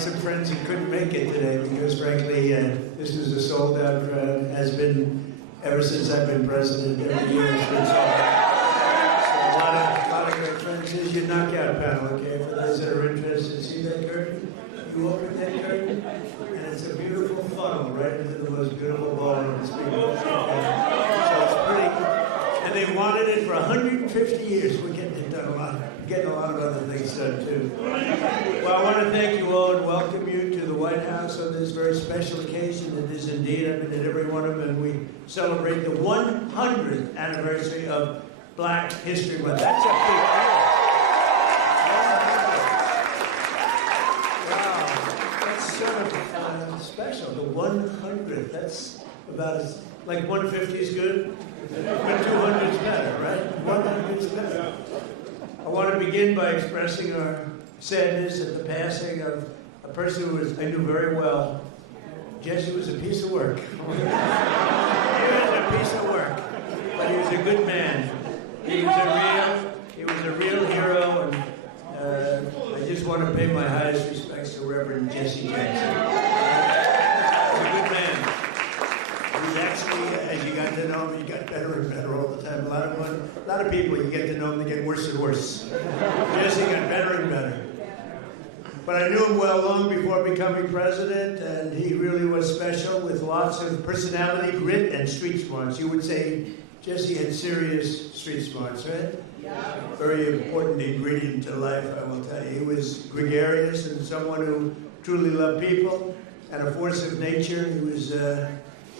had some friends who couldn't make it today because, frankly, this was a sold-out crowd. Has been ever since I've been president. Every year it's been sold out. So a lot of great friends. Here's your knockout panel, okay? For those that are interested, see that curtain? You open that curtain, and it's a beautiful funnel right into the most beautiful ballroom. So it's pretty. And they wanted it for 150 years. We're getting it done a lot. We're getting a lot of other things done, too. Well, I want to thank you all and welcome you to the White House on this very special occasion. It is indeed. I've been at every one of them, and we celebrate the 100th anniversary of Black History Month. That's a big deal. Wow. That's sort of special. The 100th. That's about as, like 150 is good. But 200 is better, right? 100 is better. I want to begin by expressing our sadness at the passing of a person who I knew very well. Jesse was a piece of work. He was a piece of work, but he was a good man. He was a real hero, and I just want to pay my highest respects to Reverend Jesse Jackson. Actually, as you got to know him, you got better and better all the time. A lot of people, you get to know them, they get worse and worse. Jesse got better and better. But I knew him well long before becoming president, and he really was special with lots of personality, grit, and street smarts. You would say Jesse had serious street smarts, right? Yeah. Very important ingredient to life, I will tell you. He was gregarious and someone who truly loved people and a force of nature. He was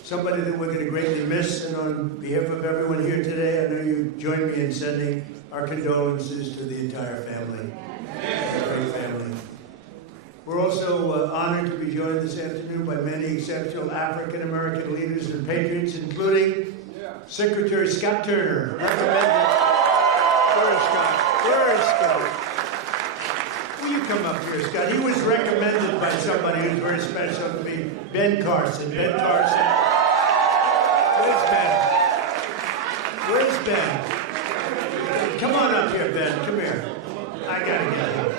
somebody that we're going to greatly miss, and on behalf of everyone here today, I know you join me in sending our condolences to the entire family. Great family. We're also honored to be joined this afternoon by many exceptional African-American leaders and patriots, including Secretary Scott Turner. Where is Scott? Where is Scott? Will you come up here, Scott? He was recommended by somebody who's very special to me, Ben Carson. Ben Carson. Where's Ben? Come on up here, Ben. Come here. I gotta get him.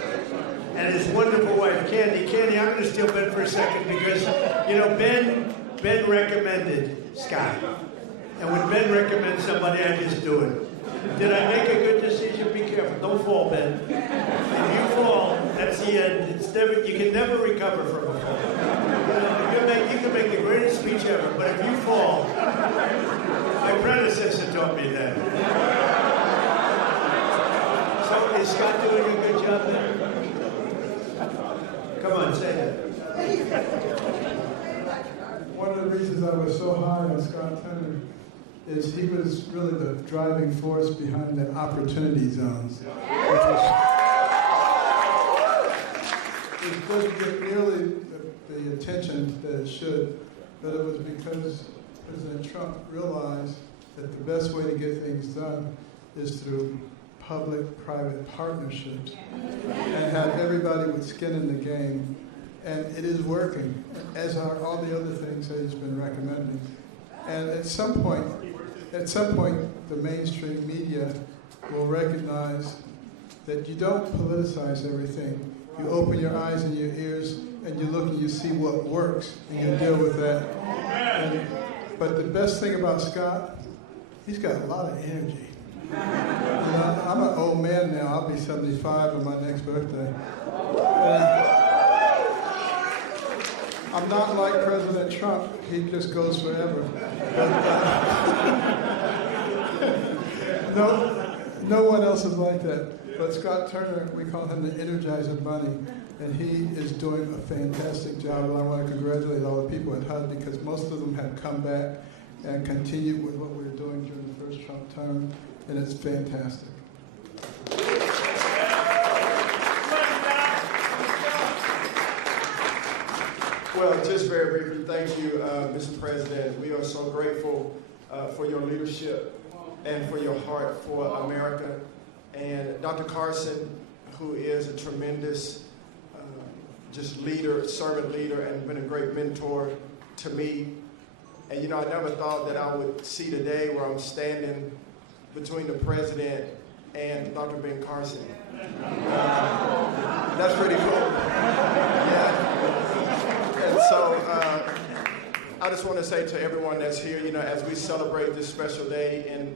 And his wonderful wife, Candy. Candy, I'm gonna steal Ben for a second because, you know, Ben recommended Scott. And when Ben recommends somebody, I just do it. Did I make a good decision? Be careful. Don't fall, Ben. If you fall, that's the end. It's never, you can never recover from a fall. You can make the greatest speech ever, but if you fall, my predecessor taught me that. So is Scott doing a good job there? Come on, say that. One of the reasons I was so high on Scott Turner is he was really the driving force behind the opportunity zones. It doesn't get nearly the attention that it should, but it was because President Trump realized that the best way to get things done is through public-private partnerships and have everybody with skin in the game. And it is working, as are all the other things that he's been recommending. And at some point, the mainstream media will recognize that you don't politicize everything. You open your eyes and your ears, and you look and you see what works, and you deal with that. But the best thing about Scott, he's got a lot of energy. You know, I'm an old man now. I'll be 75 on my next birthday. I'm not like President Trump. He just goes forever. No one else is like that. But Scott Turner, we call him the Energizer Bunny, and he is doing a fantastic job. And I want to congratulate all the people at HUD because most of them have come back and continued with what we were doing during the first Trump term, and it's fantastic. Well, just very briefly, thank you, Mr. President. We are so grateful for your leadership and for your heart for America. And Dr. Carson, who is a tremendous just leader, servant leader, and been a great mentor to me. And you know, I never thought that I would see the day where I'm standing between the president and Dr. Ben Carson. That's pretty cool. Yeah. just want to say to everyone that's here, as we celebrate this special day in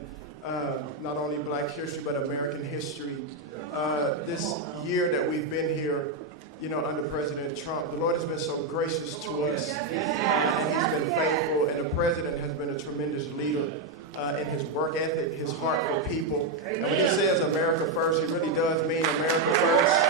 not only Black history, but American history, this year that we've been here, under President Trump, the Lord has been so gracious to us. He's been faithful, and the President has been a tremendous leader in his work ethic, his heart for people. And when he says America first, he really does mean America first.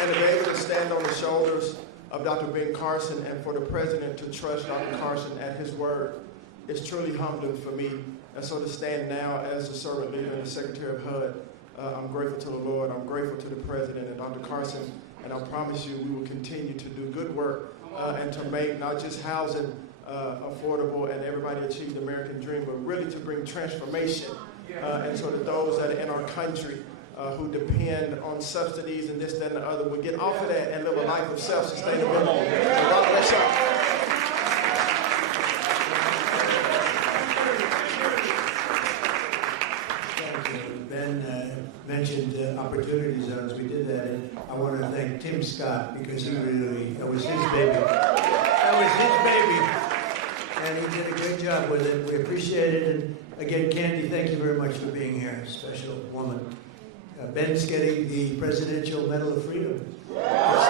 And to be able to stand on the shoulders of Dr. Ben Carson and for the President to trust Dr. Carson at his word is truly humbling for me. And so to stand now as the servant leader and the Secretary of HUD, I'm grateful to the Lord, I'm grateful to the President and Dr. Carson, and I promise you we will continue to do good work and to make not just housing affordable and everybody achieve the American dream, but really to bring transformation and so that those that are in our country who depend on subsidies and this, that, and the other will get off of that and live a life of self-sustainability. God bless y'all. Mentioned opportunity zones. We did that, and I want to thank Tim Scott because that was his baby. That was his baby, and he did a great job with it. We appreciate it, and again, Candy, thank you very much for being here. Special woman. Ben's getting the Presidential Medal of Freedom. That's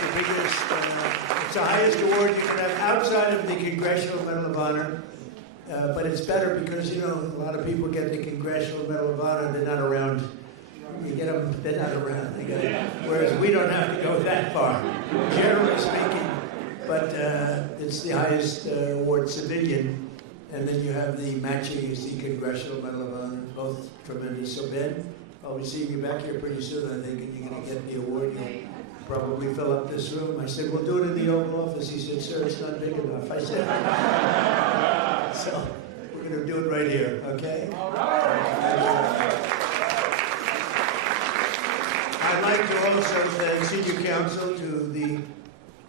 the biggest. It's the highest award you can have outside of the Congressional Medal of Honor. But it's better because, a lot of people get the Congressional Medal of Honor, they're not around. You get them, they're not around. Whereas we don't have to go that far, generally speaking. But it's the highest award, civilian. And then you have the matching is the Congressional Medal of Honor, both tremendous. So Ben, I'll be seeing you back here pretty soon, I think, and you're going to get the award. You'll probably fill up this room. I said, we'll do it in the Oval Office. He said, sir, it's not big enough. I said, so we're going to do it right here, okay? All right. I'd like to also thank Senior Counsel to the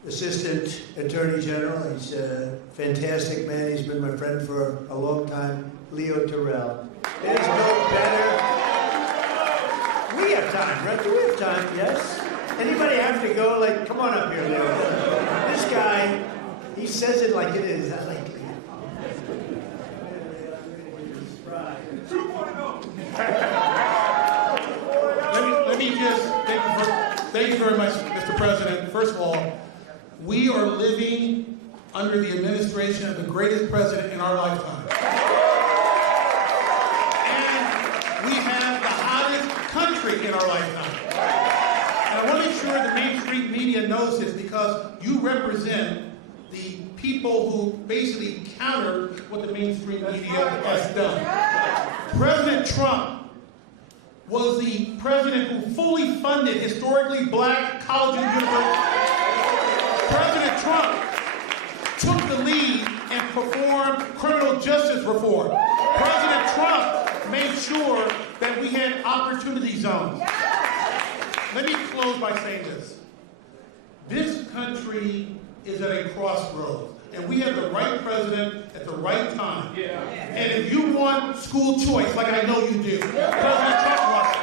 Assistant Attorney General. He's a fantastic man. He's been my friend for a long time, Leo Terrell. It is no better. We have time, right? Do we have time? Yes? Anybody have to go? Come on up here, Leo. This guy, he says it like it is. I like Leo. Let me just thank you very much, Mr. President. First of all, we are living under the administration of the greatest president in our lifetime. And we have the hottest country in our lifetime. And I want to make sure the mainstream media knows this because you represent the people who basically counter what the mainstream media has done. President Trump was the president who fully funded historically black colleges and universities. President Trump took the lead and performed criminal justice reform. President Trump made sure that we had opportunity zones. Let me close by saying this. This country is at a crossroads, and we have the right president at the right time. And if you want school choice, like I know you do, President Trump wants it.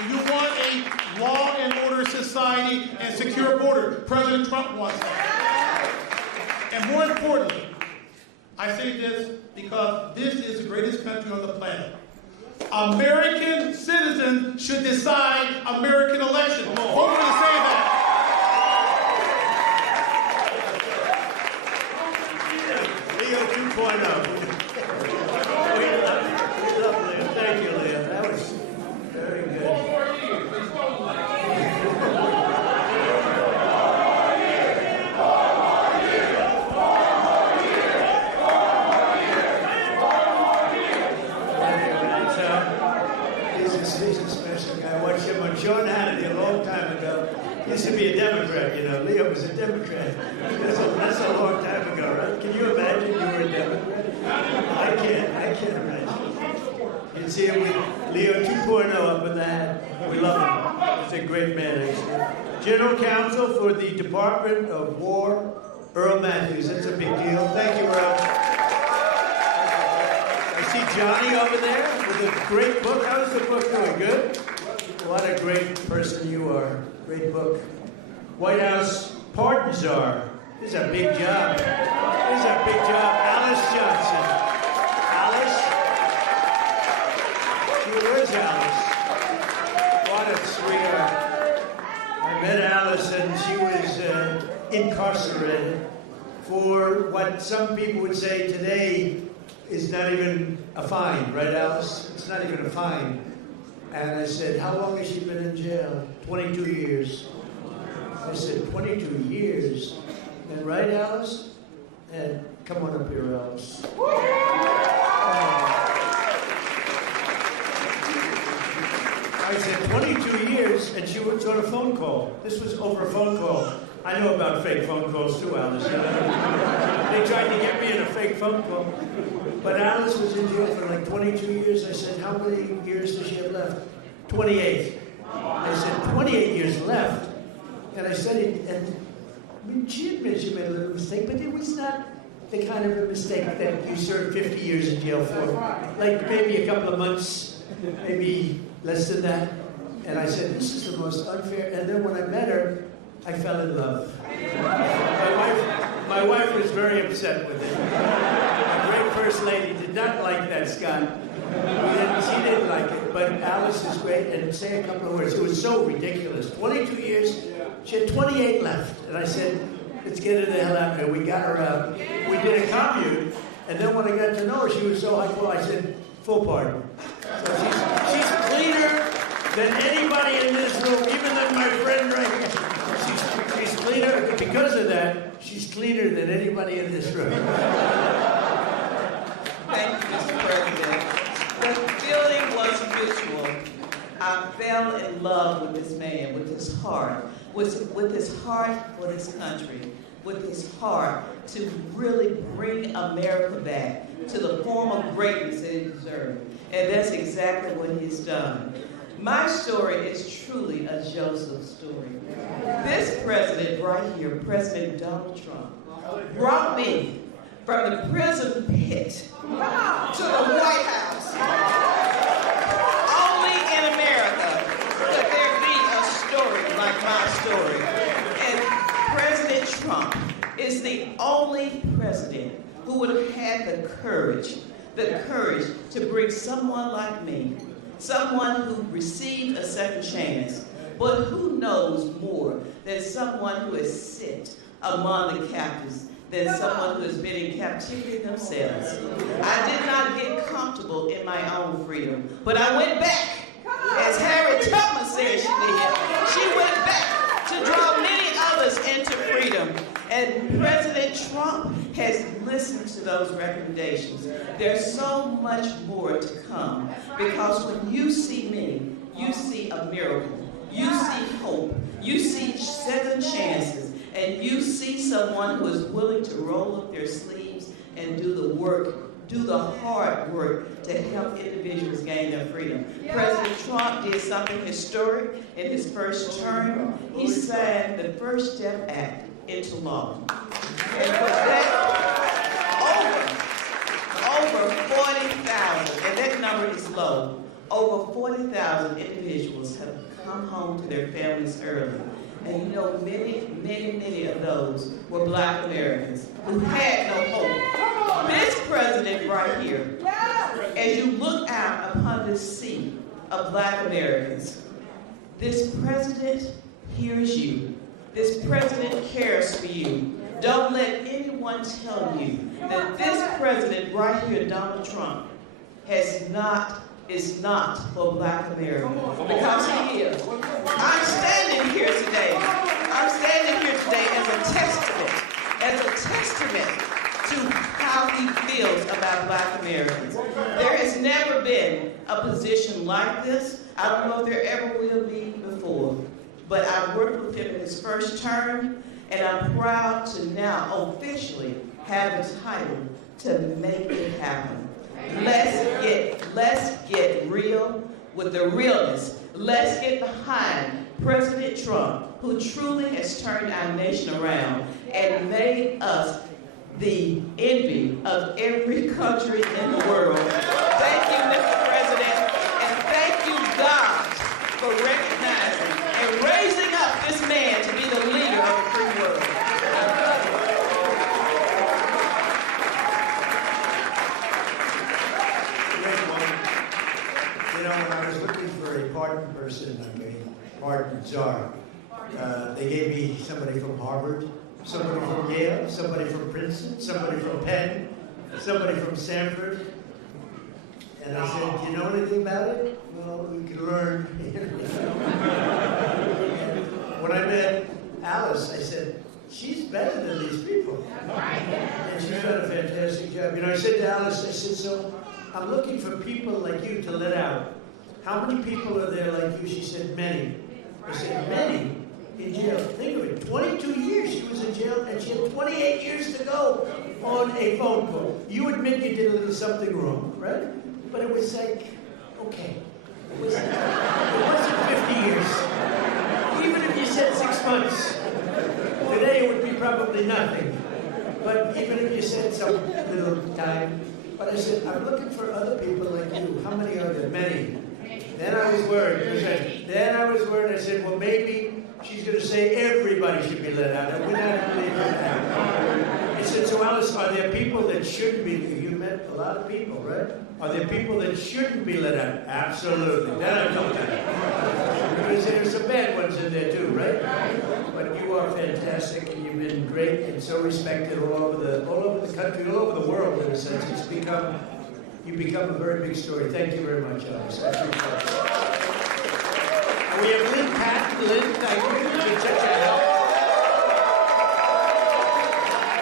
If you want a law and order society and secure border, President Trump wants that. And more importantly, I say this because this is the greatest country on the planet. American citizens should decide American elections. Vote for the say that. Leo 2.0. Thank you, Leo. That was very good. He's a special guy. I watched him on Sean Hannity a long time ago. He used to be a Democrat, Leo was a Democrat. That's a long time ago, right? Can you imagine you were a Democrat? I can't imagine. You can see him with Leo 2.0 up in the hat. We love him. He's a great man, actually. General Counsel for the Department of War, Earl Matthews. That's a big deal. Thank you, Earl. I see Johnny over there with a great book. How's the book doing? Good? What a great person you are. Great book. White House Pardon Czar. This is a big job. This is a big job. Alice Johnson. Alice? Where's Alice? What a sweetheart. I met Alice and she was incarcerated for what some people would say today is not even a fine, right, Alice? It's not even a fine. And I said, how long has she been in jail? 22 years. I said, 22 years. And right, Alice? And come on up here, Alice. I said, 22 years, and she was on a phone call. This was over a phone call. I know about fake phone calls too, Alice. They tried to get me in a fake phone call. But Alice was in jail for like 22 years. I said, how many years does she have left? 28. I said, 28 years left. And I said it, and I mean, she admitted she made a little mistake, but it was not the kind of a mistake that you served 50 years in jail for. Like maybe a couple of months, maybe less than that. And I said, this is the most unfair. And then when I met her, I fell in love. My wife was very upset with it. A great first lady did not like that, Scott. She didn't like it, but Alice is great. And say a couple of words. It was so ridiculous. 22 years, she had 28 left. And I said, let's get her the hell out of here. We got her out. We did a commune. And then when I got to know her, she was so high quality. I said, full pardon. So she's cleaner than anybody in this room, even than my friend right here. She's cleaner. Because of that, she's cleaner than anybody in this room. Thank you, Mr. President. The feeling was mutual. I fell in love with this man, with his heart, with his heart for this country, with his heart to really bring America back to the form of greatness that it deserved. And that's exactly what he's done. My story is truly a Joseph story. This president right here, President Donald Trump, brought me from the prison pit to the White House. Only in America could there be a story like my story. And President Trump is the only president who would have had the courage to bring someone like me, someone who received a second chance, but who knows more than someone who has sit among the captives, than someone who has been in captivity themselves. I did not get comfortable in my own freedom, but I went back, as Harriet Tubman said she did. She went back to draw many others into freedom. And President Trump has listened to those recommendations. There's so much more to come, because when you see me, you see a miracle. You see hope. You see second chances. And you see someone who is willing to roll up their sleeves and do the work, do the hard work to help individuals gain their freedom. President Trump did something historic in his first term. He signed the First Step Act into law. And with that, over 40,000, and that number is low, over 40,000 individuals have come home to their families early. And you know, many of those were Black Americans who had no hope. This president right here, as you look out upon this sea of Black Americans, this president hears you. This president cares for you. Don't let anyone tell you that this president right here, Donald Trump, is not for Black America, because he is. I'm standing here today as a testament to how he feels about Black Americans. There has never been a position like this. I don't know if there ever will be before, but I worked with him in his first term, and I'm proud to now officially have the title to make it happen. Let's get real with the realness. Let's get behind President Trump, who truly has turned our nation around and made us the envy of every country in the world. Thank you, Mr. President, and thank you, God, for recognizing know, when I was looking for a pardon person, like a pardon czar, they gave me somebody from Harvard, somebody from Yale, somebody from Princeton, somebody from Penn, somebody from Stanford. And I said, do you know anything about it? Well, we can learn. When I met Alice, I said, she's better than these people. And she's done a fantastic job. You know, I said to Alice, I said, so I'm looking for people like you to let out. How many people are there like you? She said, many. I said, many? In jail. Think of it, 22 years she was in jail, and she had 28 years to go on a phone call. You admit you did a little something wrong, right? But it was like, okay. It wasn't 50 years. Even if you said 6 months, today it would be probably nothing. But even if you said some little time. But I said, I'm looking for other people like you. How many are there? Many. Then I was worried. I said, well, maybe she's going to say everybody should be let out. And we're not believing that. I said, so Alice, are there people that shouldn't be? You met a lot of people, right? Are there people that shouldn't be let out? Absolutely. Then I told that. Because there's some bad ones in there too, right? But you are fantastic, and you've been great and so respected all over the country, all over the world in a sense. You've become a very big story. Thank you very much, Alice. I appreciate it. And we have Lynn Patton. Lynn, thank you. You've been such a help.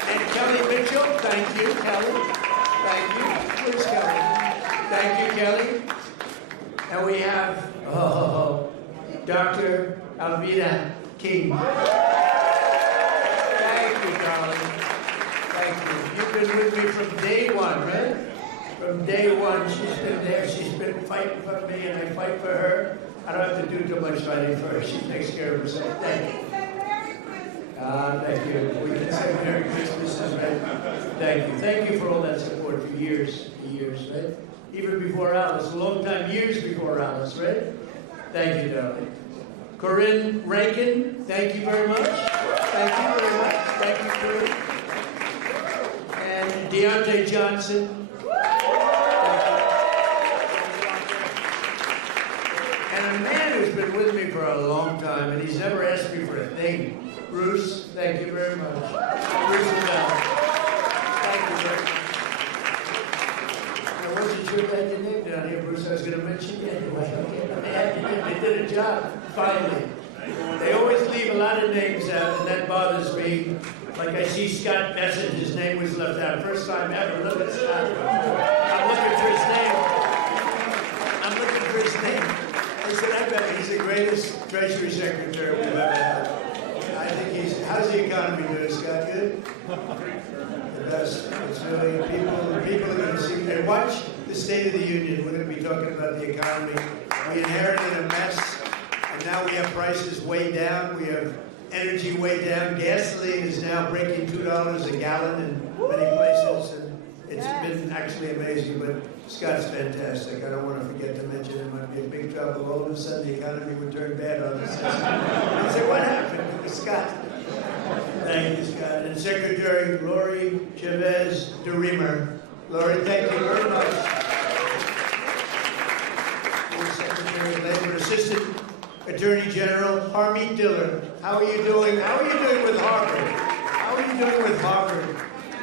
And Kelly Mitchell, thank you, Kelly. Thank you. Where's Kelly? Thank you, Kelly. And we have Dr. Alvina King. Thank you, darling. Thank you. You've been with me from day one, right? From day one, she's been there. She's been fighting for me, and I fight for her. I don't have to do too much fighting for her. She takes care of herself. Thank you. Thank you. We can say Merry Christmas, right? Thank you. Thank you for all that support for years, right? Even before Alice, a long time, years before Alice, right? Thank you, darling. Corinne Rankin, thank you very much. Thank you very much. Thank you, Corinne. And Deontay Johnson. And a man who's been with me for a long time, and he's never asked me for a thing. Bruce, thank you very much. Bruce and Bell. Thank you very much. I wasn't sure if I had your name down here, Bruce. I was going to mention you anyway. They did a job, finally. They always leave a lot of names out, and that bothers me. Like I see Scott Message, his name was left out. First time ever. Look at Scott. I'm looking for his name. I said, I bet he's the greatest Treasury Secretary we've ever had. I think how's the economy doing, Scott? Good? The best. It's really, people are going to see, and watch the State of the Union. We're going to be talking about the economy. We inherited a mess, and now we have prices way down. We have energy way down. Gasoline is now breaking $2 a gallon in many places, and it's been actually amazing, but Scott's fantastic. I don't want to forget to mention him. I'd be in big trouble. All of a sudden, the economy would turn bad on us. I said, what happened? It was Scott. Thank you, Scott. And Secretary Lori Chavez DeReamer. Lori, thank you very much. Secretary of Labor, Assistant Attorney General Harmeet Diller. How are you doing? How are you doing with Harvard? How are you doing with Harvard?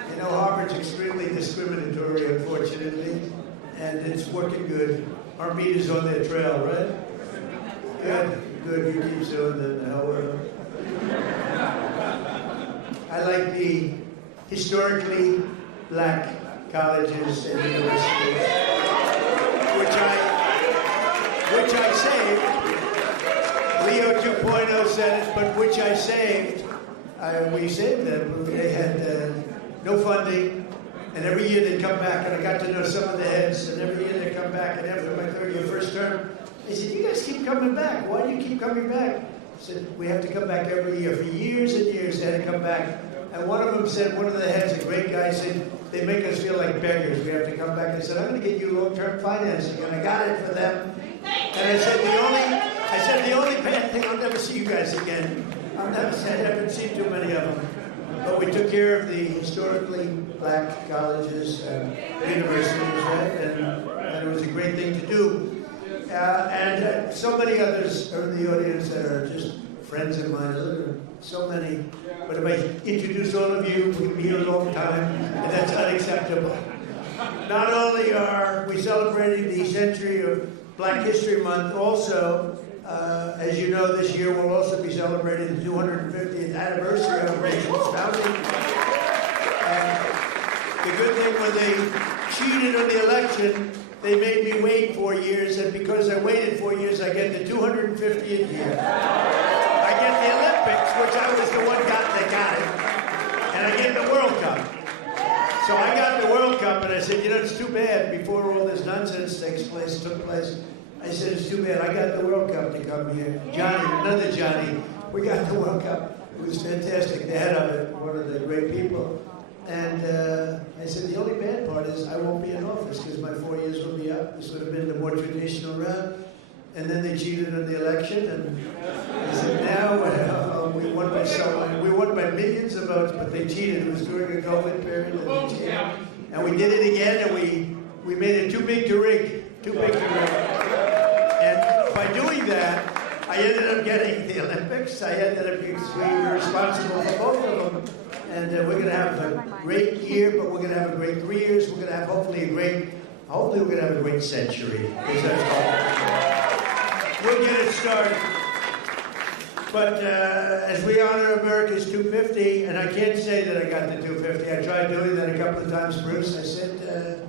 You know, Harvard's extremely discriminatory, unfortunately, and it's working good. Harmeet is on their trail, right? Good. You keep doing the hell with them. I like the historically black colleges and universities, which I saved. Leo 2.0 said it, but which I saved. We saved them. They had no funding, and every year they'd come back, and I got to know some of the heads, and every year they'd come back, and after my third year, first term, they said, you guys keep coming back. Why do you keep coming back? I said, we have to come back every year. For years and years, they had to come back. And one of them said, one of the heads, a great guy, said, they make us feel like beggars. We have to come back. I said, I'm going to get you long-term financing, and I got it for them. And I said, the only bad thing, I'll never see you guys again. I haven't seen too many of them. But we took care of the historically black colleges and universities, right? And it was a great thing to do. And so many others are in the audience that are just friends of mine. There are so many. But if I introduce all of you, we'll be here a long time, and that's unacceptable. Not only are we celebrating the century of Black History Month, also, as you know, this year we'll also be celebrating the 250th anniversary of the nation's founding. And the good thing, when they cheated on the election, they made me wait 4 years, and because I waited 4 years, I get the 250th year. I get the Olympics, which I was the one that got it, and I get the World Cup. So I got the World Cup, and I said, it's too bad, before all this nonsense took place, I said, it's too bad, I got the World Cup to come here. Johnny, another Johnny, we got the World Cup. It was fantastic, the head of it, one of the great people. And I said, the only bad part is I won't be in office because my 4 years will be up. This would have been the more traditional route. And then they cheated on the election, and I said, now we won by millions of votes, but they cheated. It was during a COVID period, and they cheated. And we did it again, and we made it too big to rig. And by doing that, I ended up getting the Olympics. I ended up being responsible for both of them. And we're going to have a great year, but we're going to have a great 3 years. We're going to have hopefully we're going to have a great century. We'll get it started. But as we honor America's 250, and I can't say that I got the 250. I tried doing that a couple of times, Bruce. I said,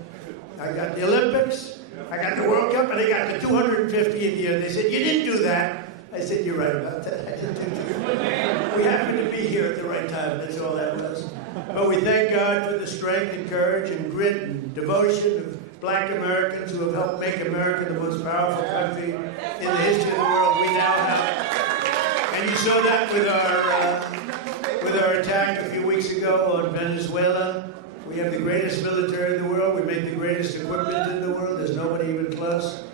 I got the Olympics, I got the World Cup, and I got the 250th year. They said, you didn't do that. I said, you're right about that. I didn't do that. We happened to be here at the right time. That's all that was. But we thank God for the strength and courage and grit and devotion of Black Americans who have helped make America the most powerful country in the history of the world we now have. And you saw that with our attack a few weeks ago on Venezuela. We have the greatest military in the world. We make the greatest equipment in the world. There's nobody even close.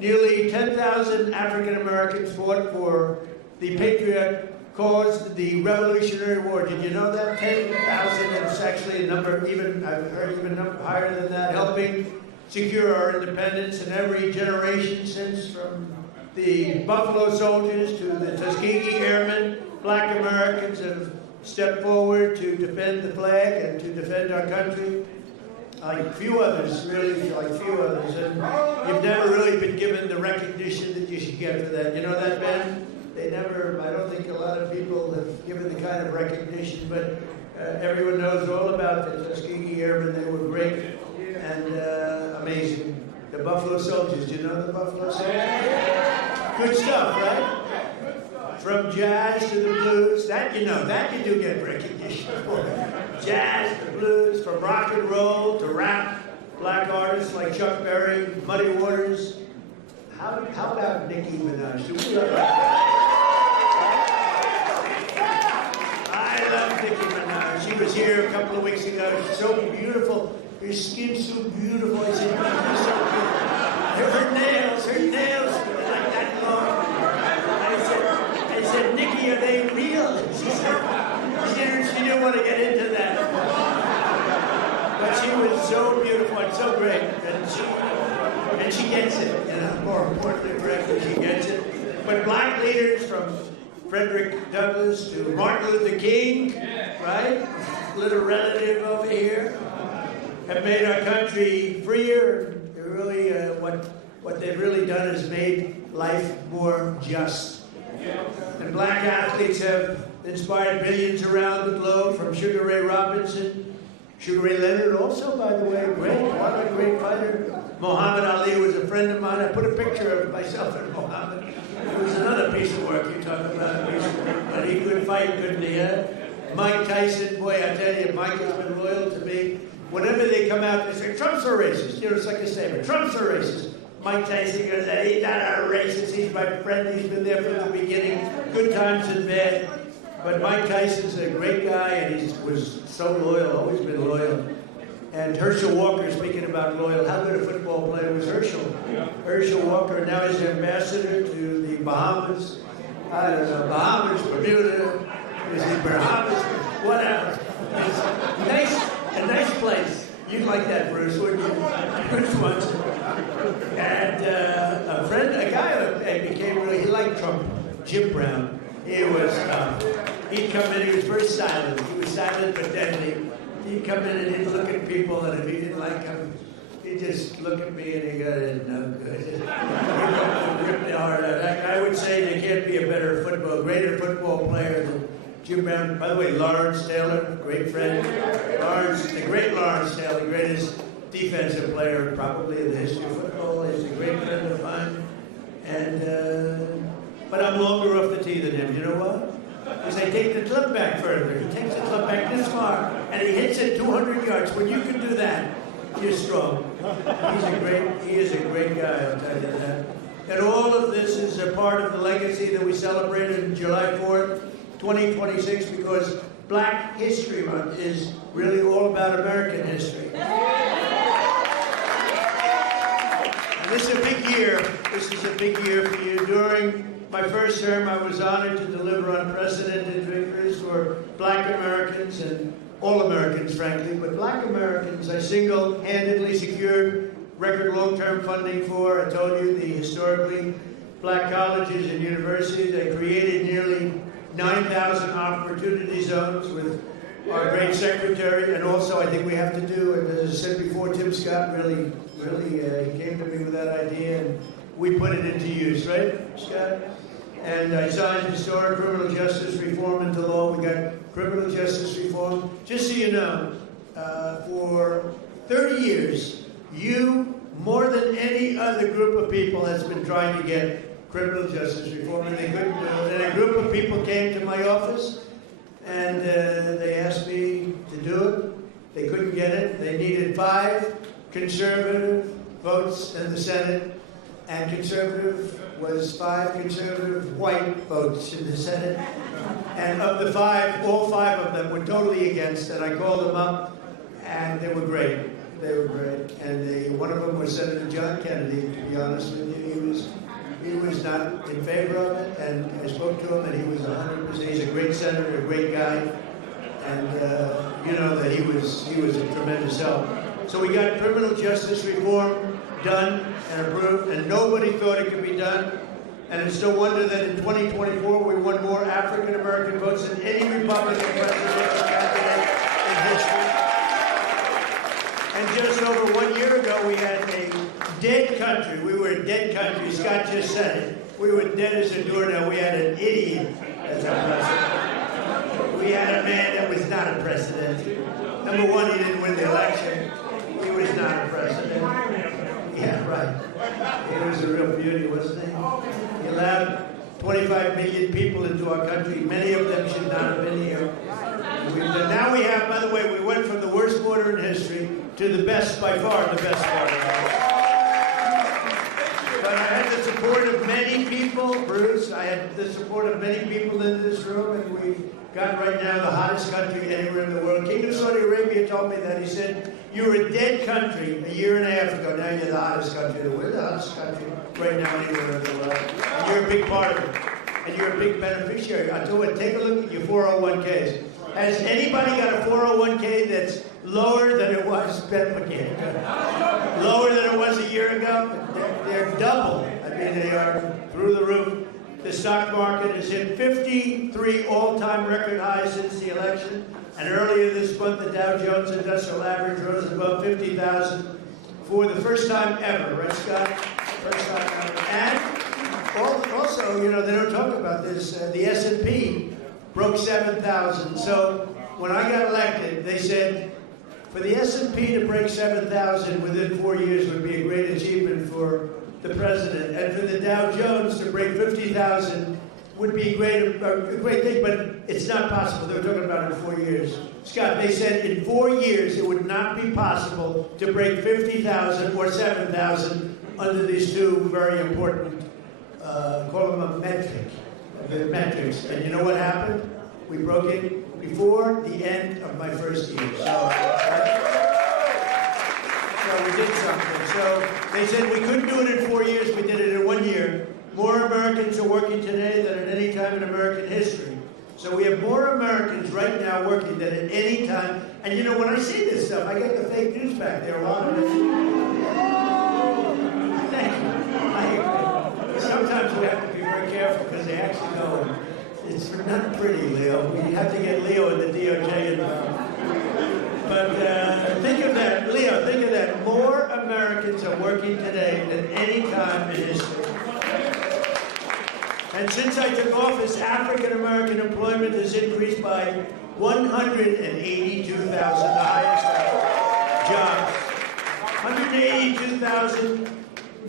Nearly 10,000 African Americans fought for the patriot cause, the Revolutionary War. Did you know that? 10,000, and it's actually a number, I've heard even higher than that, helping secure our independence in every generation since, from the Buffalo Soldiers to the Tuskegee Airmen. Black Americans have stepped forward to defend the flag and to defend our country. Like few others, really, like few others. And you've never really been given the recognition that you should get for that. You know that, Ben? I don't think a lot of people have given the kind of recognition, but everyone knows all about the Tuskegee Airmen. They were great and amazing. The Buffalo Soldiers, do you know the Buffalo Soldiers? Good stuff, right? From jazz to the blues, that you do get recognition for. Jazz to blues, from rock and roll to rap, black artists like Chuck Berry, Muddy Waters. How about Nicki Minaj? Do we love her? I love Nicki Minaj. She was here a couple of weeks ago. She's so beautiful. Her skin's so beautiful. I said, you're so beautiful. Her nails were like that long. I said, Nicki, are they real? She said, she didn't want to get into that. But she was so beautiful and so great. And she gets it, more importantly, correctly, she gets it. But black leaders, from Frederick Douglass to Martin Luther King, right? Little relative over here, have made our country freer. Really, what they've really done is made life more just. And black athletes have inspired millions around the globe, from Sugar Ray Robinson, Sugar Ray Leonard also, by the way, what a great fighter. Muhammad Ali was a friend of mine. I put a picture of myself and Muhammad. It was another piece of work you talk about, a piece of work. But he could fight, couldn't he? Mike Tyson, boy, I tell you, Mike has been loyal to me. Whenever they come out, they say, Trump's a racist. It's like a statement. Trump's a racist. Mike Tyson goes, he's not a racist. He's my friend. He's been there from the beginning. Good times and bad. But Mike Tyson's a great guy, and he was so loyal, always been loyal. And Herschel Walker, speaking about loyal, how good a football player was Herschel? Herschel Walker, now he's the ambassador to the Bahamas. I don't know, Bahamas, Bermuda, is it Bahamas, whatever. It's a nice place. You'd like that, Bruce, wouldn't you? Bruce wants it. And a guy became really, he liked Trump, Jim Brown. He was, he'd come in, he was very silent. He was silent but deadly. He'd come in and he'd look at people, and if he didn't like them, he'd just look at me and he'd go, no good. He'd rip the heart out. I would say there can't be a greater football player than Jim Brown. By the way, Lawrence Taylor, great friend. The great Lawrence Taylor, greatest defensive player probably in the history of football. He's a great friend of mine. And, but I'm longer off the tee than him. You know what? Because I take the club back further. He takes the club back this far, and he hits it 200 yards. When you can do that, you're strong. He is a great guy, I'll tell you that. And all of this is a part of the legacy that we celebrated on July 4th, 2026, because Black History Month is really all about American history. And this is a big year. This is a big year for you. During my first term, I was honored to deliver unprecedented victories for Black Americans and all Americans, frankly, but Black Americans I single-handedly secured record long-term funding for. I told you the historically Black colleges and universities. I created nearly 9,000 opportunity zones with our great secretary, and also I think we have to do, and as I said before, Tim Scott really he came to me with that idea, and we put it into use, right, Scott? And I signed historic criminal justice reform into law. We got criminal justice reform. Just so you know, for 30 years, you, more than any other group of people, has been trying to get criminal justice reform, and they couldn't do it. And a group of people came to my office, and they asked me to do it. They couldn't get it. They needed 5 conservative votes in the Senate, and conservative was 5 conservative white votes in the Senate. And of the 5, all 5 of them were totally against it. I called them up, and they were great. They were great. And one of them was Senator John Kennedy, to be honest with you. He was not in favor of it, and I spoke to him, and he was 100%. He's a great senator, a great guy, and you know that he was a tremendous help. So we got criminal justice reform done and approved, and nobody thought it could be done. And it's no wonder that in 2024 we won more African American votes than any Republican presidential candidate in history. And just over 1 year ago, we had a dead country. We were a dead country. Scott just said it. We were dead as a doornail. We had an idiot as our president. We had a man that was not a president. Number one, he didn't win the election. He was not a president. Yeah, right. He was a real beauty, wasn't he? He allowed 25 million people into our country. Many of them should not have been here. Now we have, by the way, we went from the worst border in history to the best, by far, the best border. But I had the support of many people, Bruce. I had the support of many people in this room, and we got right now the hottest country anywhere in the world. King of Saudi Arabia told me that. He said, you were a dead country a year and a half ago. Now you're the hottest country in the world. We're the hottest country right now anywhere in the world. And you're a big part of it. And you're a big beneficiary. I tell you what, take a look at your 401ks. Has anybody got a 401k that's lower than it was, lower than it was a year ago? They're double. I mean, they are through the roof. The stock market has hit 53 all-time record highs since the election. And earlier this month, the Dow Jones Industrial Average rose above 50,000 for the first time ever. Right, Scott? First time ever. And also, you know, they don't talk about this. The S&P broke 7,000. So when I got elected, they said, for the S&P to break 7,000 within 4 years would be a great achievement for the president. And for the Dow Jones to break 50,000 would be a great thing, but it's not possible. They were talking about it in 4 years. Scott, they said in 4 years it would not be possible to break 50,000 or 7,000 under these two very important, call them a metric. The metrics. And you know what happened? We broke it before the end of my first year. So we did something. So they said we couldn't do it in 4 years. We did it in 1 year. More Americans are working today than at any time in American history. So we have more Americans right now working than at any time. And you know, when I see this stuff, I get the fake news back there a lot of it. they actually go. It's not pretty, Leo. We have to get Leo and the DOJ involved. But think of that, Leo, think of that. More Americans are working today than any time in history. And since I took office, African-American employment has increased by 182,000, the highest jobs. 182,000,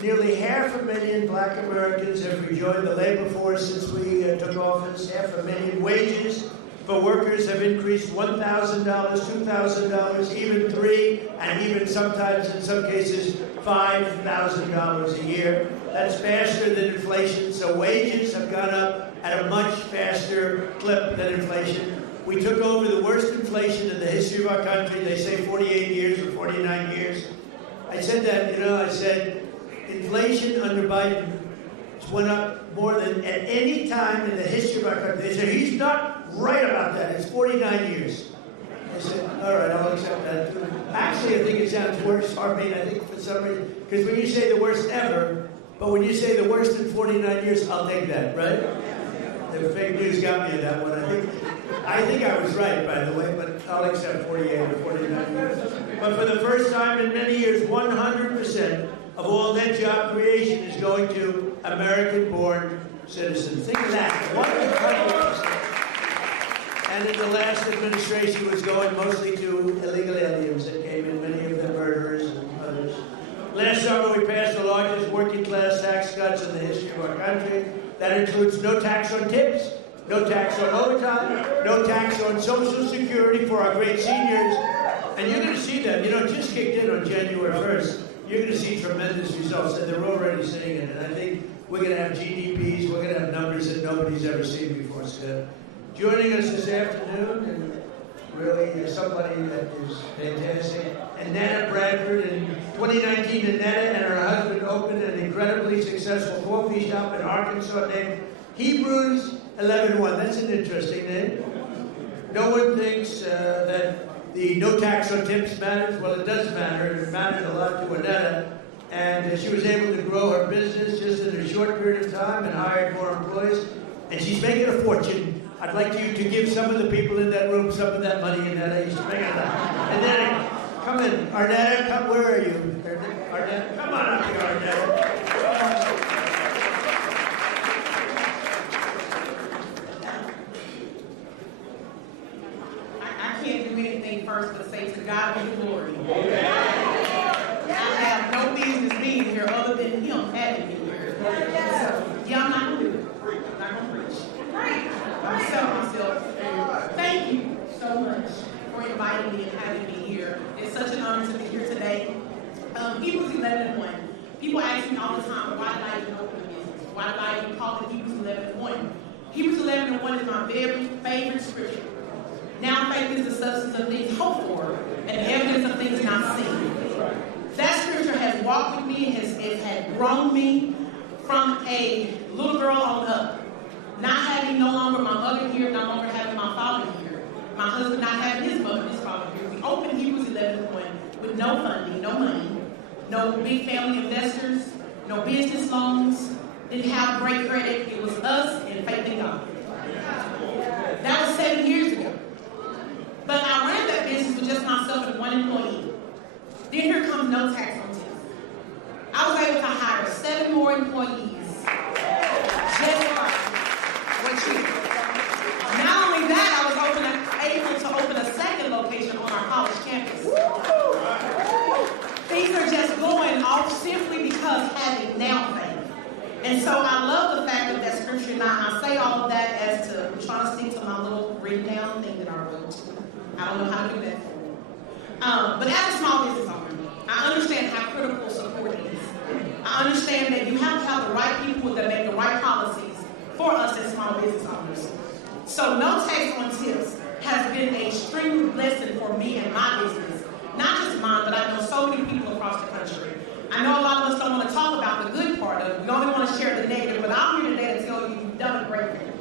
nearly 500,000 black Americans have rejoined the labor force since we took office. 500,000 wages for workers have increased $1,000, $2,000, even $3,000, and even sometimes, in some cases, $5,000 a year. That's faster than inflation, so wages have gone up at a much faster clip than inflation. We took over the worst inflation in the history of our country. They say 48 years or 49 years. I said that, I said, inflation under Biden went up more than at any time in the history of our country. They said, he's not right about that. It's 49 years. I said, all right, I'll accept that too. Actually, I think it sounds worse. I think for some reason, because when you say the worst ever, but when you say the worst in 49 years, I'll take that, right? The fake news got me in that one. I think I was right, by the way, but I'll accept 48 or 49 years. But for the first time in many years, 100% of all net job creation is going to American-born citizens. Think of that, 100%. And in the last administration, it was going mostly to illegal aliens that came in, many of them murderers and others. Last summer, we passed the largest working-class tax cuts in the history of our country. That includes no tax on tips, no tax on overtime, no tax on Social Security for our great seniors. And you're going to see them. It just kicked in on January 1st. You're going to see tremendous results, and they're already seeing it. And I think we're going to have GDPs, we're going to have numbers that nobody's ever seen before. So joining us this afternoon, and really somebody that is fantastic, Annetta Bradford. In 2019, Annetta and her husband opened an incredibly successful coffee shop in Arkansas named Hebrews 11:1. That's an interesting name. No one thinks that the no tax on tips matters. Well, it does matter. It matters a lot to Annetta. And she was able to grow her business just in a short period of time and hired more employees. And she's making a fortune. I'd like you to give some of the people in that room some of that money, Annetta. She's making it up. Annetta, come in. Arnetta, come. Where are you? Arnetta, come on up here, Arnetta. I can't do anything first but say to God be the glory. I have no business being here other than Him having me here. So, I'm not going to do it. I'm not going to preach. I'm myself. Thank you so much for inviting me and having me here. It's such an honor to be here today. Hebrews 11:1. People ask me all the time, why did I even open a business? Why did I even call it Hebrews 11:1? Hebrews 11:1 is my very favorite scripture. Now faith is the substance of things hoped for and evidence of things not seen. That scripture has walked with me, it had grown me from a little girl on up. Not having no longer my mother here, no longer having my father here. My husband not having his mother, his father here. We opened Hebrews 11:1 with no funding, no money, no big family investors, no business loans, didn't have great credit. It was us and faith in God. That was 7 years ago. But I ran that business with just myself and one employee. Then here comes no tax on tips. I was able to hire 7 more employees. Just what you. Not only that, I was able to open a second location on our college campus. Things are just going off simply because having now faith. And so I love the fact of that scripture. Now I say all of that as to I'm trying to stick to my little written down thing that I wrote. I don't know how to do that. But as a small business owner, I understand how critical support is. I understand that you have to have the right people that make the right policies for us as small business owners. So no tax on tips has been an extreme blessing for me and my business. Not just mine, but I know so many people across the country. I know a lot of us don't want to talk about the good part of it. We only want to share the negative, but I'm here today to tell you you've done a great thing.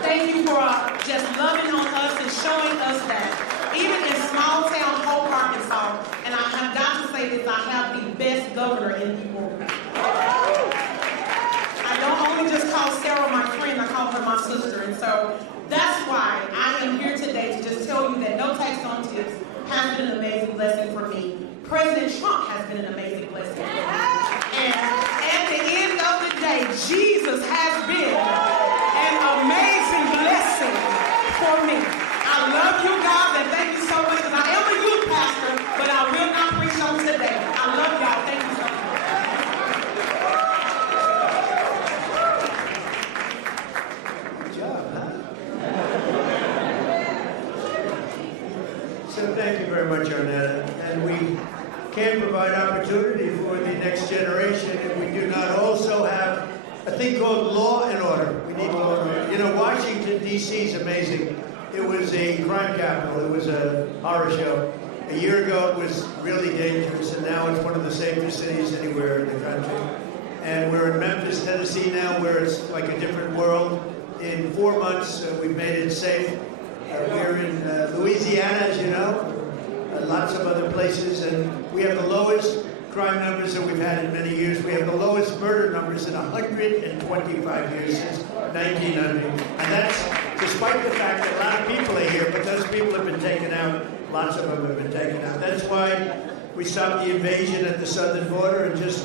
Thank you for just loving on us and showing us that even in small town Hope, Arkansas, and I have got to say this, I have the best governor in the world. I don't only just call Sarah my friend, I my sister. And so that's why I am here today to just tell you that no tax on tips has been an amazing blessing for me. President Trump has been an amazing blessing for me. And at the end of the day, Jesus has been an amazing blessing for me. I love you guys and thank you so much because I am a youth pastor, but I will not preach on today. I love y'all. Thank you so much. So thank you very much, Arnetta. And we can't provide opportunity for the next generation if we do not also have a thing called law and order. We need law and order. You know, Washington, D.C. is amazing. It was a crime capital. It was a horror show. A year ago, it was really dangerous, and now it's one of the safest cities anywhere in the country. And we're in Memphis, Tennessee now, where it's like a different world. In 4 months, we've made it safe. We're in Louisiana, as you know, lots of other places, and we have the lowest crime numbers that we've had in many years. We have the lowest murder numbers in 125 years since 1900. And that's despite the fact that a lot of people are here, but those people have been taken out. Lots of them have been taken out. That's why we stopped the invasion at the southern border. And just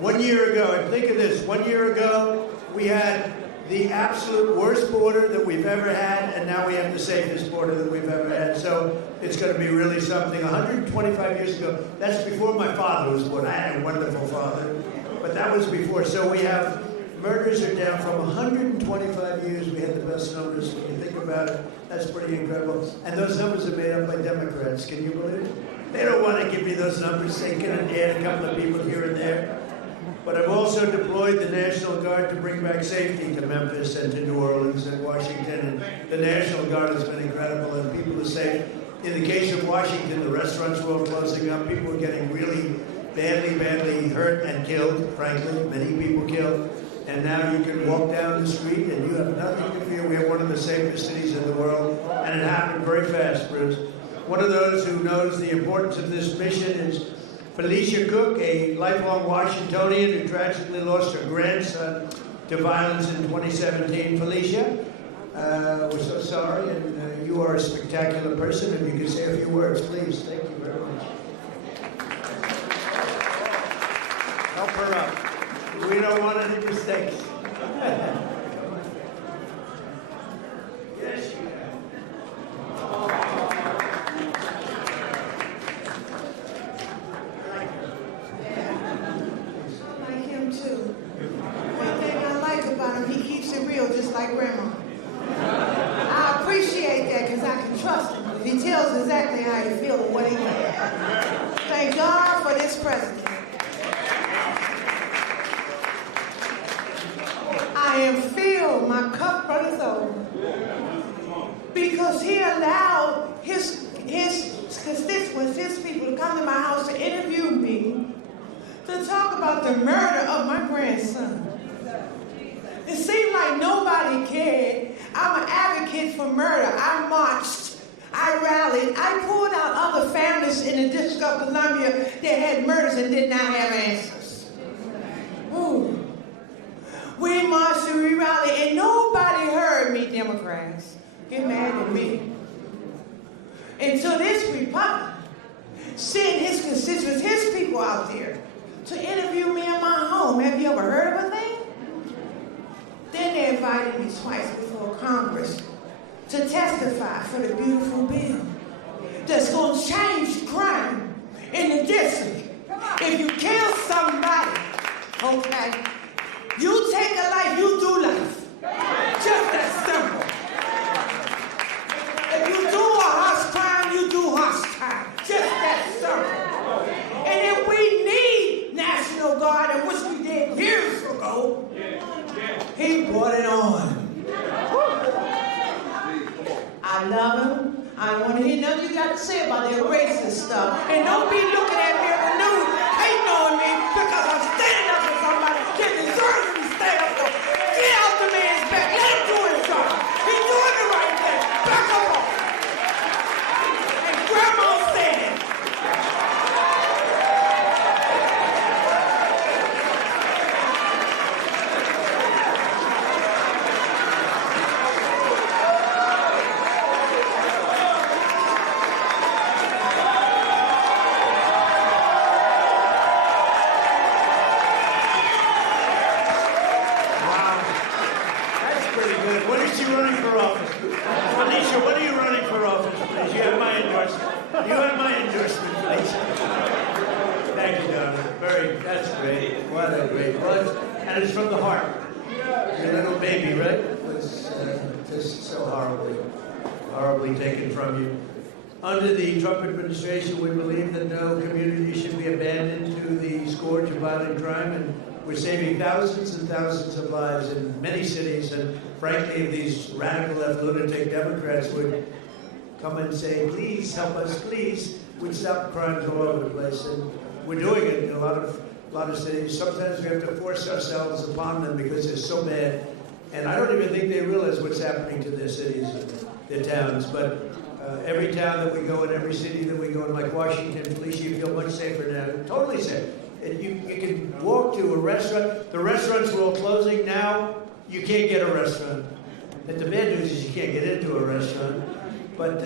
1 year ago, and think of this, 1 year ago, we had the absolute worst border that we've ever had, and now we have the safest border that we've ever had. So it's going to be really something. 125 years ago, that's before my father was born. I had a wonderful father, but that was before. So we have, murders are down from 125 years. We had the best numbers. When you think about it, that's pretty incredible. And those numbers are made up by Democrats. Can you believe it? They don't want to give me those numbers. They can add a couple of people here and there. But I've also deployed the National Guard to bring back safety to Memphis and to New Orleans and Washington. And the National Guard has been incredible, and people are safe. In the case of Washington, the restaurants were all closing up. People were getting really badly hurt and killed, frankly. Many people killed. And now you can walk down the street and you have nothing to fear. We have one of the safest cities in the world. And it happened very fast, Bruce. One of those who knows the importance of this mission is Felicia Cook, a lifelong Washingtonian who tragically lost her grandson to violence in 2017. Felicia, we're so sorry, and you are a spectacular person. If you could say a few words, please. Thank you very much. Help her up. We don't want any mistakes. Yes, you have. Just like Grandma. I appreciate that because I can trust him. If he tells exactly how he feels and what he thinks. Thank God for this president. I am filled, my cup runneth over. Because he allowed his constituents, his people to come to my house to interview me to talk about the murder of my grandson. It seemed like nobody cared. I'm an advocate for murder. I marched. I rallied. I pulled out other families in the District of Columbia that had murders and did not have answers. Ooh. We marched and we rallied, and nobody heard me, Democrats. Get mad at me. Until this Republican sent his constituents, his people out there to interview me in my home. Have you ever heard of a thing? Then they invited me twice before Congress to testify for the beautiful bill that's going to change crime in the district. If you kill somebody, okay, you take a life, you do life. Just that simple. If you do a harsh crime, you do harsh crime. Just that simple. And if we need National Guard, and which we did years ago, he brought it on. I love him. I don't want to hear nothing you got to say about their racist stuff. And don't be looking at me in the news, hating on me because I'm standing up for somebody that deserves to be stand up for. Get out the man's back. Let him do his job. He's doing the right thing. Back up on him. And Grandma said it. you running for office? Felicia, when are you running for office, please? You have my endorsement. You have my endorsement, please. Thank you, Donna. That's great. What a great one. And it's from the heart. Your little baby, right? It was just so horribly taken from you. Under the Trump administration, we believe that no community should be abandoned to the scourge of violent crime, and we're saving thousands and thousands of lives in many cities. And frankly, if these radical left lunatic Democrats would come and say, please help us, please, we'd stop crimes all over the place. And we're doing it in a lot of cities. Sometimes we have to force ourselves upon them because they're so bad. And I don't even think they realize what's happening to their cities and their towns. But every town that we go in, every city that we go in, like Washington, Felicia, you feel much safer now. Totally safe. And you can walk to a restaurant. The restaurants are all closing now. You can't get a restaurant. And the bad news is you can't get into a restaurant. But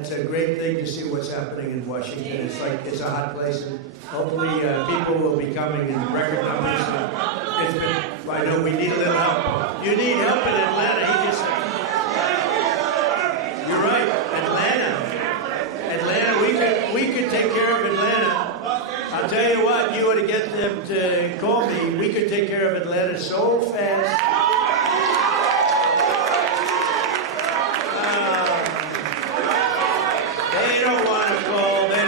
it's a great thing to see what's happening in Washington. It's like it's a hot place, and hopefully people will be coming in record numbers. I know we need a little help. You need help in Atlanta. He just said. You're right, Atlanta. We could take care of Atlanta. I'll tell you what, you ought to get them to call me. We could take care of Atlanta so fast. They don't want to call. They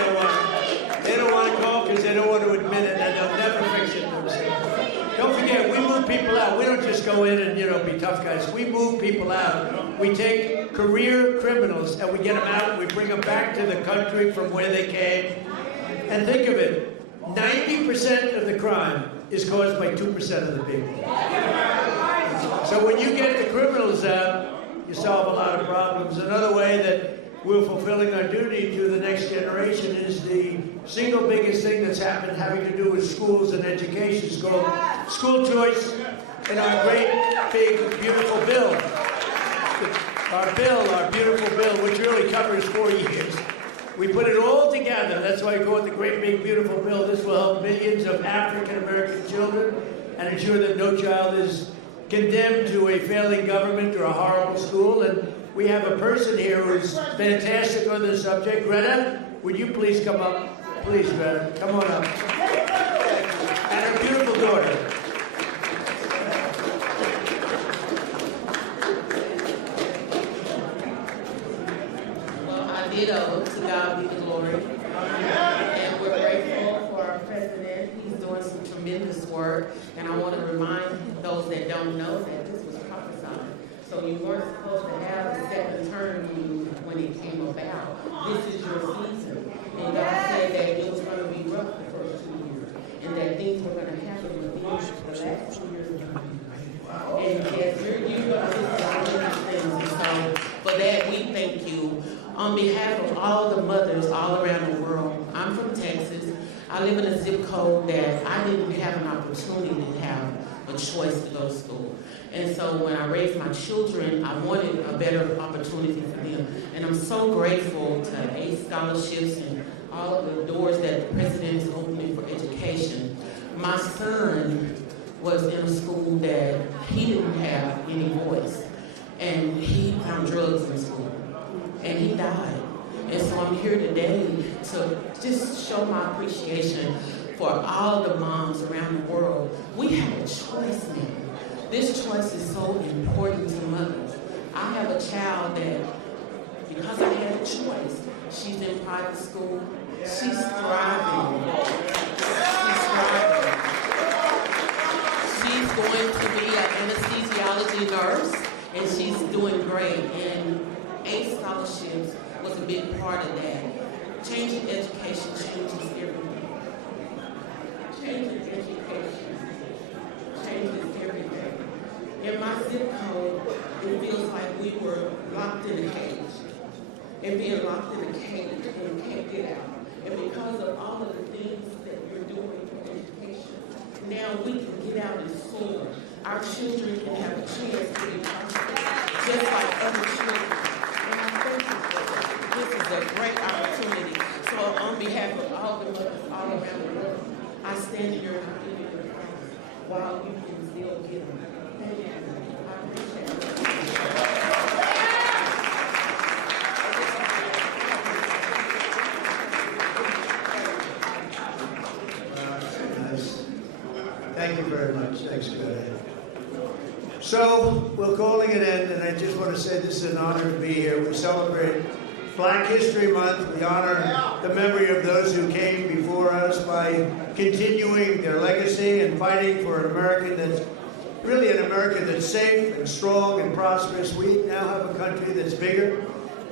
don't want to call because they don't want to admit it, and they'll never fix it themselves. Don't forget, we move people out. We don't just go in and be tough guys. We move people out. We take career criminals and we get them out. And we bring them back to the country from where they came. And think of it. 90% of the crime is caused by 2% of the people. So when you get the criminals out, you solve a lot of problems. Another way that we're fulfilling our duty to the next generation is the single biggest thing that's happened having to do with schools and education. It's called school choice in our great, big, beautiful bill. Our beautiful bill, which really covers 4 years. We put it all together. That's why we call it the great, big, beautiful bill. This will help millions of African-American children and ensure that no child is condemned to a failing government or a horrible school. And we have a person here who's fantastic on this subject. Greta, would you please come up? Please, Greta, come on up. And her beautiful daughter. To God be the glory. And we're grateful for our president. He's doing some tremendous work. And I want to remind those that don't know that this was prophesied. So you weren't supposed to have a second term when it came about. This is your season. And God said that it was going to be rough the first 2 years. And that things were going to happen with the last 2 years. And yes, you're going to see things. And so for that, we thank you. On behalf of all the mothers all around the world, I'm from Texas. I live in a zip code that I didn't have an opportunity to have a choice to go to school. And so when I raised my children, I wanted a better opportunity for them. And I'm so grateful to ACE scholarships and all of the doors that the president is opening for education. My son was in a school that he didn't have any voice. And he found drugs in school. And he died. And so I'm here today to just show my appreciation for all the moms around the world. We have a choice now. This choice is so important to mothers. I have a child that, because I had a choice, she's in private school. She's thriving. She's thriving. She's going to be an anesthesiology nurse, and she's doing great. And ACE scholarships was a big part of that. Changing education changes everything. Changing education changes everything. In my zip code, it feels like we were locked in a cage. And being locked in a cage and we can't get out. And because of all of the things that we're doing for education, now we can get out and soar. Our children can have a chance to be prosperous, just like other children. This is a great opportunity. So on behalf of all the mothers all around the world, I stand in your community while you can still get them. Thank you. I appreciate it. So we're calling it in, and I just want to say this is an honor to be here. We celebrate Black History Month. We honor the memory of those who came before us by continuing their legacy and fighting for an America that's really an America that's safe and strong and prosperous. We now have a country that's bigger,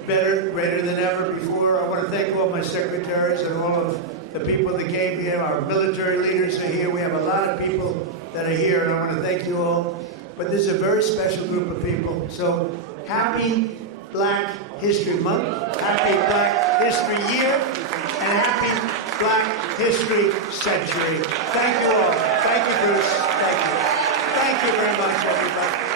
better, greater than ever before. I want to thank all my secretaries and all of the people that came here. Our military leaders are here. We have a lot of people that are here, and I want to thank you all. But this is a very special group of people. So happy Black History Month, happy Black History Year, and happy Black History Century. Thank you all. Thank you, Bruce. Thank you. Thank you very much, everybody.